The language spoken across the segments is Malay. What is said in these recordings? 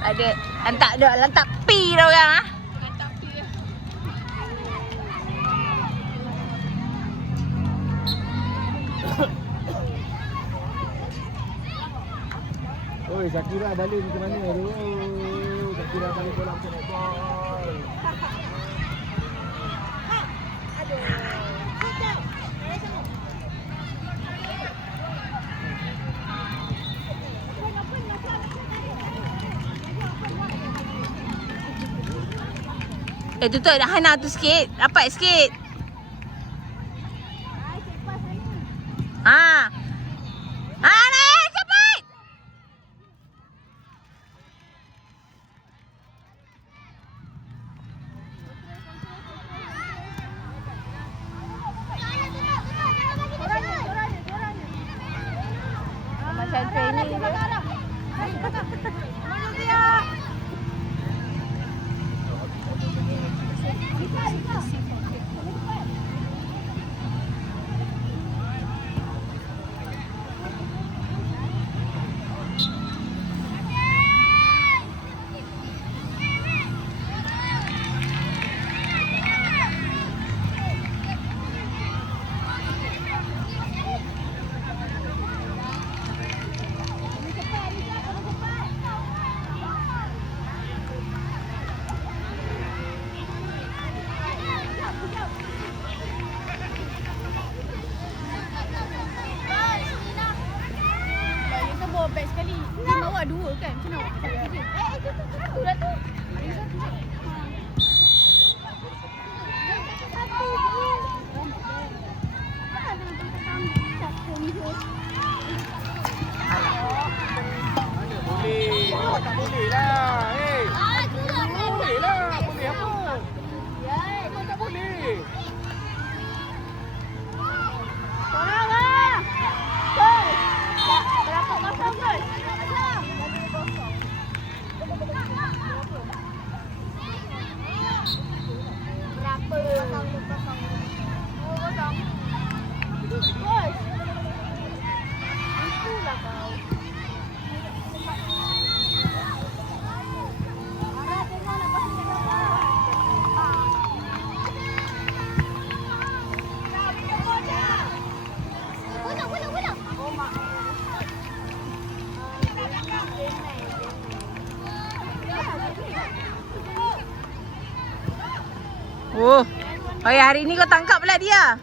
Ada lantak pi dah orang ah. Lantak pi. Oi, Zakira balik ke mana tu? Zakira balik bola macam netball. Tutup dah Hana tu sikit. Rapat sikit. Ha. Ha, naik cepat. Macam training dia. Beg sekali. Dia bawa dua kan? Macam mana? Satu dah tu. Ada satu je. Mana boleh? Tak boleh lah. Eh. Boleh lah. Boleh apa? Memang tak boleh. Korang lah. Guys. Berapa kosong guys? Berapa? Kosong. Guys. Itulah kau. Oh. Hari ni kau tangkap pula dia.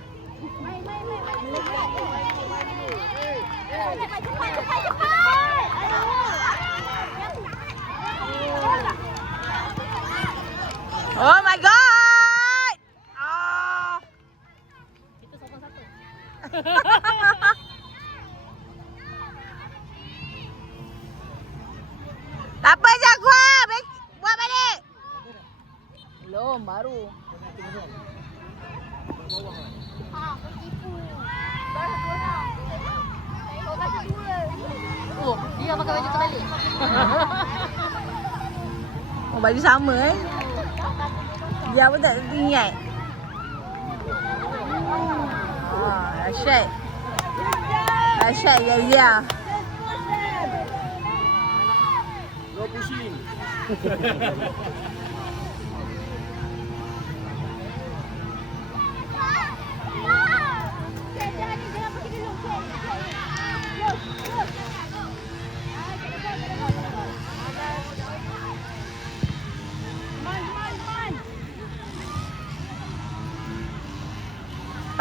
Oh my god. Ah. Itu satu-satu. Tak apa je gua. Buat balik. Belum, baru. Oh, dia pakai baju terbalik. Oh, baju sama Dia pun tak ingat. Dahsyat. Dahsyat Zia. Dua pusing.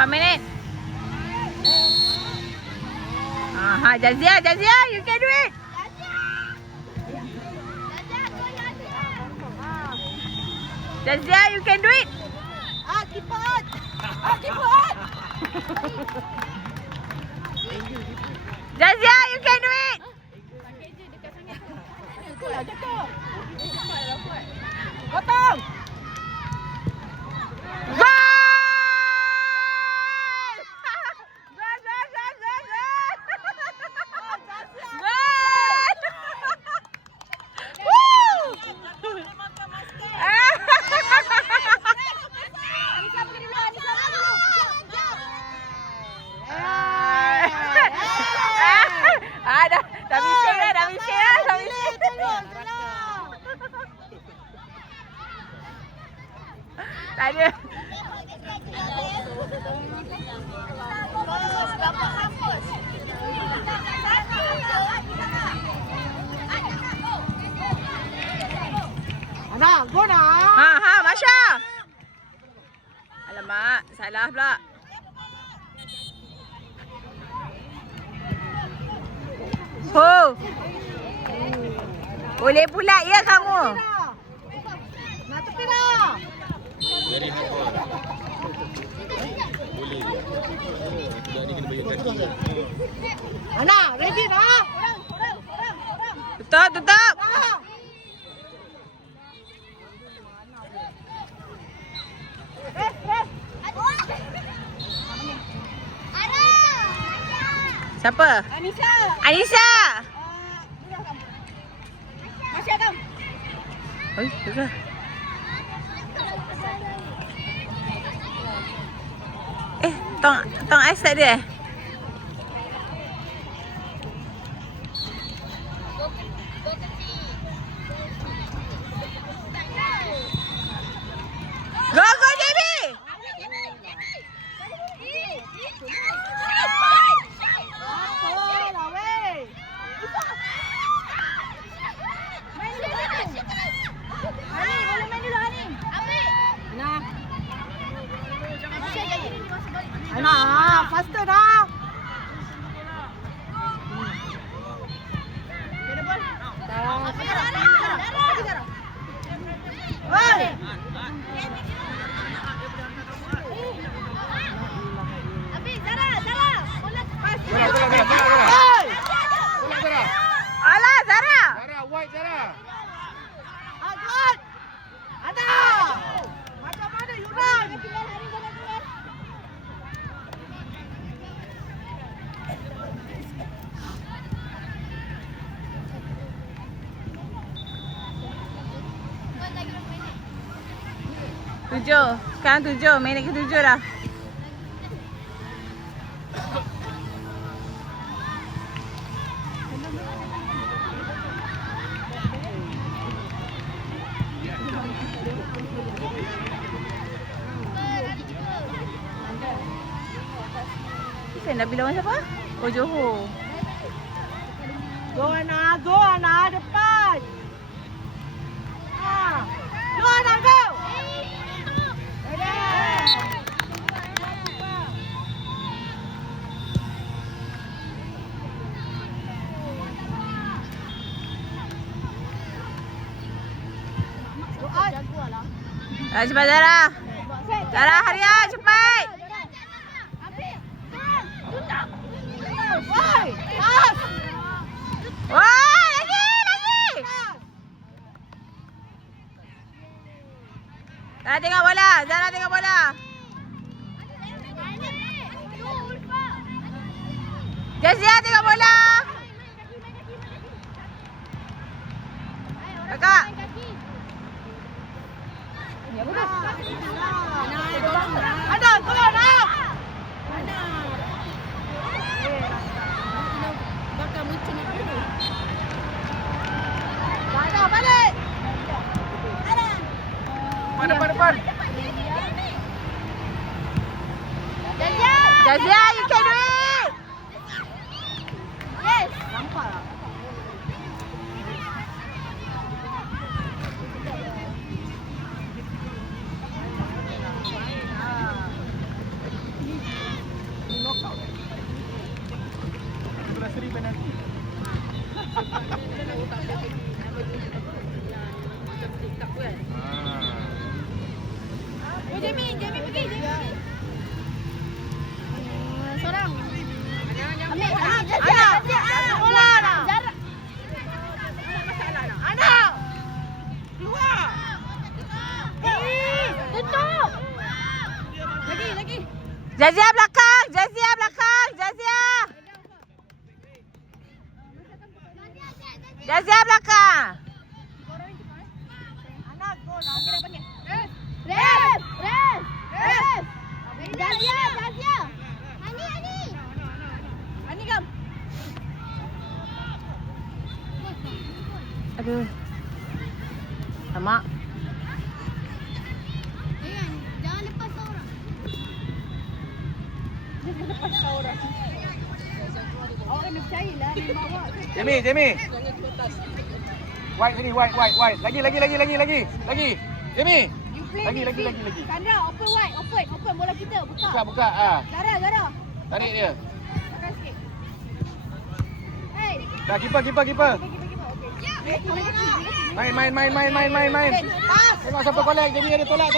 Minit. Jazia, you can do it. Jazia, you can do it. Keep on. Keep on. Jazia, you can do it. Pakai je dekat sangat tu. Betul lah jatuh. Potong. Tak ada. Ana, go na. Ha, Masya. Alamak, salah pula. Oh. Boleh pula ya kamu. Nak tepi dah. Very hard ball. Boleh. Budak ni kena bagi kaki. Ana, ready dah. Tutup. Siapa? Anisha. Anissa. Masya kamu. Oi, betul. Tong ais tak ada Go, JB! Oh, lah weh. Ani, boleh main dulu Ani. Ana. Ana, faster dah. Oi. Oi. Alah, Zara! Zara, white Zara. Agak. Ana. Macam mana you run? Tujuh. Sekarang 7. Minit ke 7 dah. Sen dah bilang siapa? Oh, Johor. Go Ana, depan. Go Ana, go. Cepat Zara. Zara, Haria, cepat. Oi, pas. Wah, lagi. Zara tengok bola. Zara tengok bola. Jazia tengok bola. Kakak. Ada, tolong dah. Bakar muncul nak dulu. Ada, balik. Depan. Jazia, you can do it. Yes. Nampak tak? Seri penalti. Oh, Jamie pergi. Seorang. Ambil. Bola dah. Ana. Keluar. Tutup. Lagi. Jazia belakang. Jazia belakang. Ana, go lah. Okey dah panggil. Ref. Jazia. Ani kam. Aduh. Lama. Jangan. lepas kau dah. Awak kena percayalah memang awak. Jamie. White sini, white. Lagi. Jamie. You play Lagi. Sandra, open bola kita, buka. Buka. Ah. Gara. Tarik dia. Tekan sikit. Hey. Dah kiper. Okey. Main. Tengok siapa collect. Jamie ada tolak.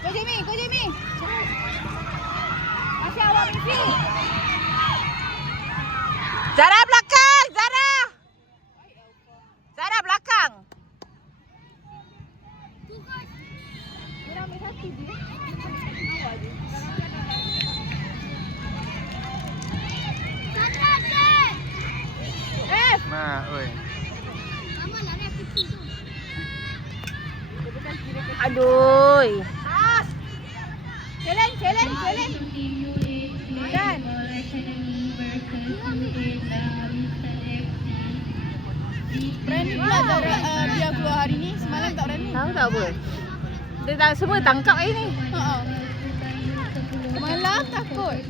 Go Jamie. Masih awak misi. Zara belakang, Zara. Zara belakang. Dia ambil satu dia. Awak je. Oi. Aduh. Challenge. Dan. Berani pula Zara dia keluar hari ni. Semalam tak berani. Tahu tak apa? Dia dah semua tangkap hari ni. Semalam takut.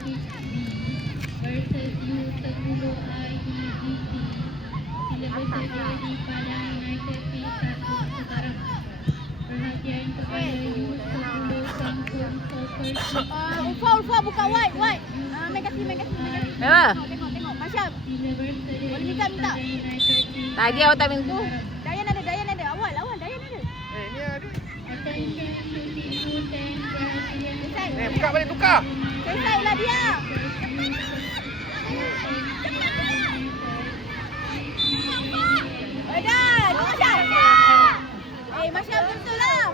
Ulfa buka white. Main kasi. Ya. Tengok. Masya. Boleh minta. Tadi awak tak minta. Dayan ada. Awal Dayan ada. Ni ada. Selesai. Buka balik tukar. Selesai lah dia. Dah, tu Masya. Masya betul lah.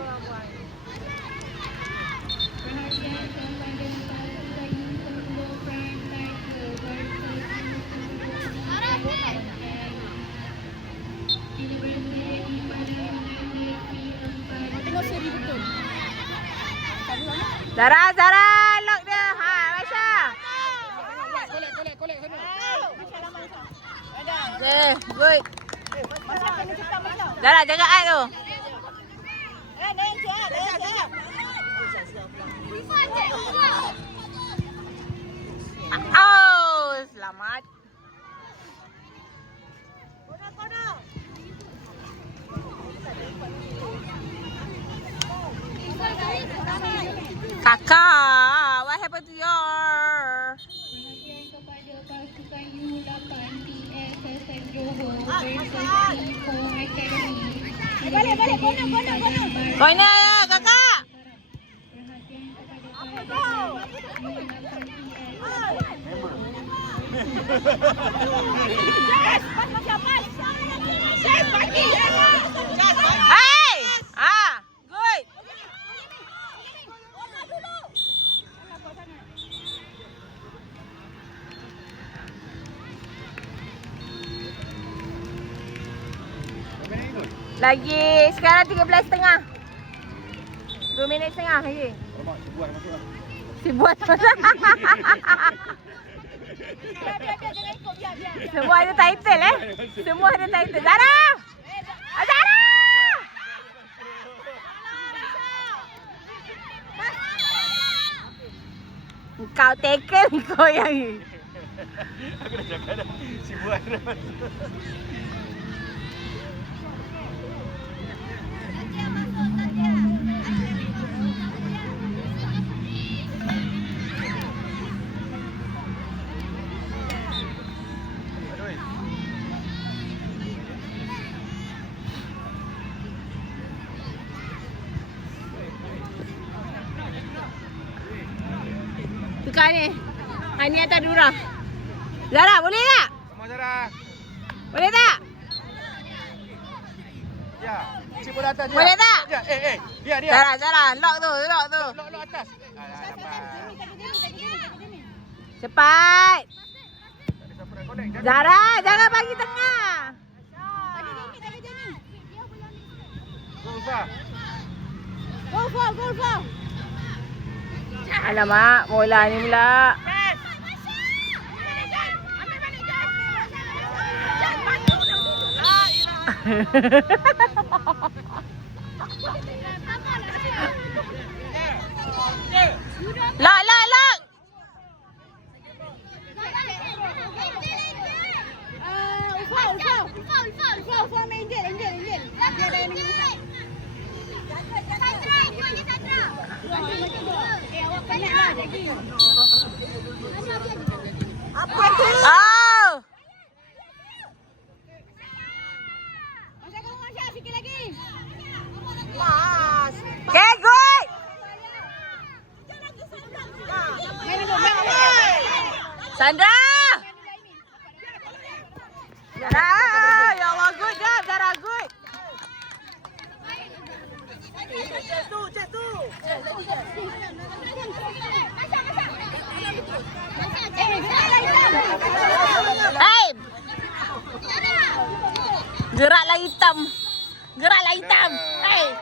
Tengok seri betul. Zara, lock dia. Ha, Masya. Kolek sana. Okay, good. Masya kena cekap Masya. Zara, jaga eye tu. Oh, selamat. Kakak, what happened to your? Balik, kono. Corner, kakak. Yes, pas Masya, pas. Yes, bagi. Hey! Ah, good. Lagi sekarang 13.30. 2 minit setengah lagi. Alamak, sebuah masuk lah. Si buat. Biar, jangan ikut, biar. Semua ada title Semua ada title. Zara! Zara! Kau tackle kau yang ni. Aku dah cakap dah. Sebuah dah masuk. Tukar ni. Ni atas Dura. Zara, boleh tak? Sama Zara. Boleh tak? Ya. Cik pun atas je. Boleh tak? Ya, dia. Zara, lock tu. Lock atas. Alah, dapat. Cepat. Tak ada siapa nak connect. Zara, jangan bagi tengah. Tadi Jamie. Go, Ulfa. Go for. Alamak, bola ni pula. Sudah Lock, lock, lock. Ufah main je, Angel. Dia ada yang main. Sandra, ikut je Sandra. Awak penatlah lagi. Apa tu? Oh. Masya, sikit lagi. Mas. Okay, good. Sandra. Zara, ya Allah, good job, Zara, good. Cek tu. Hey. Geraklah hitam. Hey.